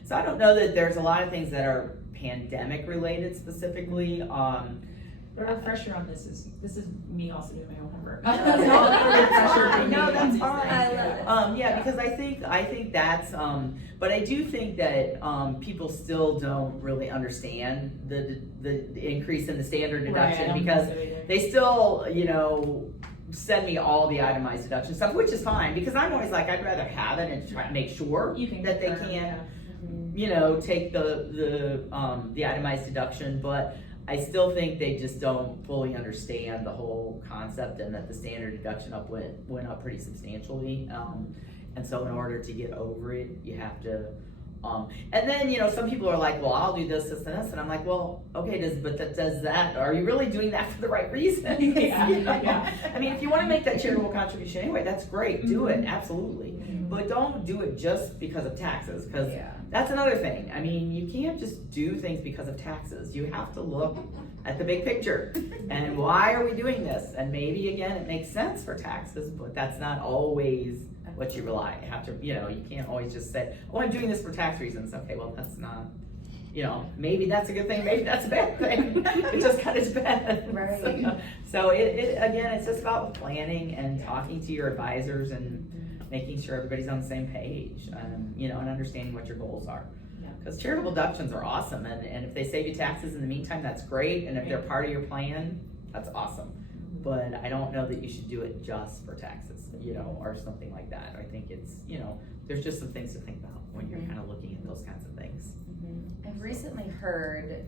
So I don't know that there's a lot of things that are pandemic related specifically. But our refresher on this is me also doing my own homework. No, that's fine. I love it. Yeah, because I think that's, but I do think that people still don't really understand the increase in the standard deduction, because they still, you know, send me all the itemized deduction stuff, which is fine, because I'm always like, I'd rather have it and try to make sure that they can, you know, take the itemized deduction, but I still think they just don't fully understand the whole concept, and that the standard deduction went up pretty substantially. And so in order to get over it, you have to, and then, you know, some people are like, well, I'll do this, this, and this. And I'm like, well, okay, are you really doing that for the right reason? Yeah. I mean, if you want to make that charitable contribution anyway, that's great, do it, absolutely. But don't do it just because of taxes, because that's another thing. I mean, you can't just do things because of taxes. You have to look at the big picture. And why are we doing this? And maybe, again, it makes sense for taxes, but that's not always what you have to, you know, you can't always just say, oh, I'm doing this for tax reasons. Okay, well, that's not, you know, maybe that's a good thing, maybe that's a bad thing. It just kind of depends. Right. So again, it's just about planning and talking to your advisors and making sure everybody's on the same page, you know, and understanding what your goals are. Because charitable deductions are awesome, and if they save you taxes in the meantime, that's great, and if they're part of your plan, that's awesome. But I don't know that you should do it just for taxes, you know, or something like that. I think it's, you know, there's just some things to think about when you're kind of looking at those kinds of things. I've recently heard,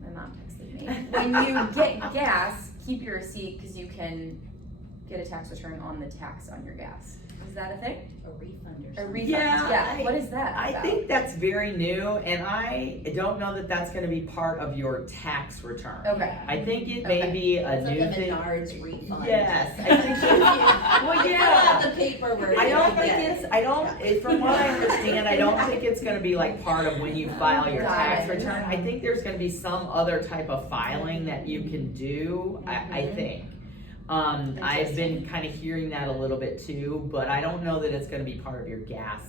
my mom texted me, when you get gas, keep your receipt, because you can get a tax return on the tax on your gas. Is that a thing? A refund or A something. refund? Yeah, What is that I about? think that's very new, and I don't know that that's going to be part of your tax return. Okay. I think it may be a It's like new a thing. Menards refund. Yes, I think so. Well, Fill yeah. out the paperwork. I don't Yeah. think from what I understand, I don't think it's gonna be like part of when you file your Got tax it. return. I think there's gonna be some other type of filing that you can do, I think. I've been kind of hearing that a little bit too, but I don't know that it's gonna be part of your gas.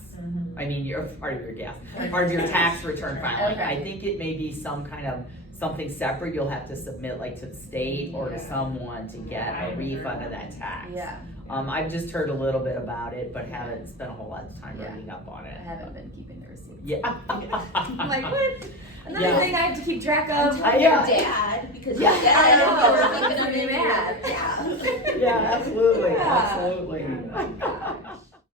I mean, part of your tax return filing. Okay. I think it may be some kind of something separate you'll have to submit, like to the state or to someone to get a refund of that tax. Yeah. I've just heard a little bit about it, but haven't spent a whole lot of time Yeah. reading up on it. I haven't been keeping the receipts. Yeah. I'm like, what? Another Yeah. thing I have to keep track of. Your dad, because your Yeah, dad I know. never keeping Makes them me in mad. Yeah. Yeah, absolutely, Yeah. absolutely.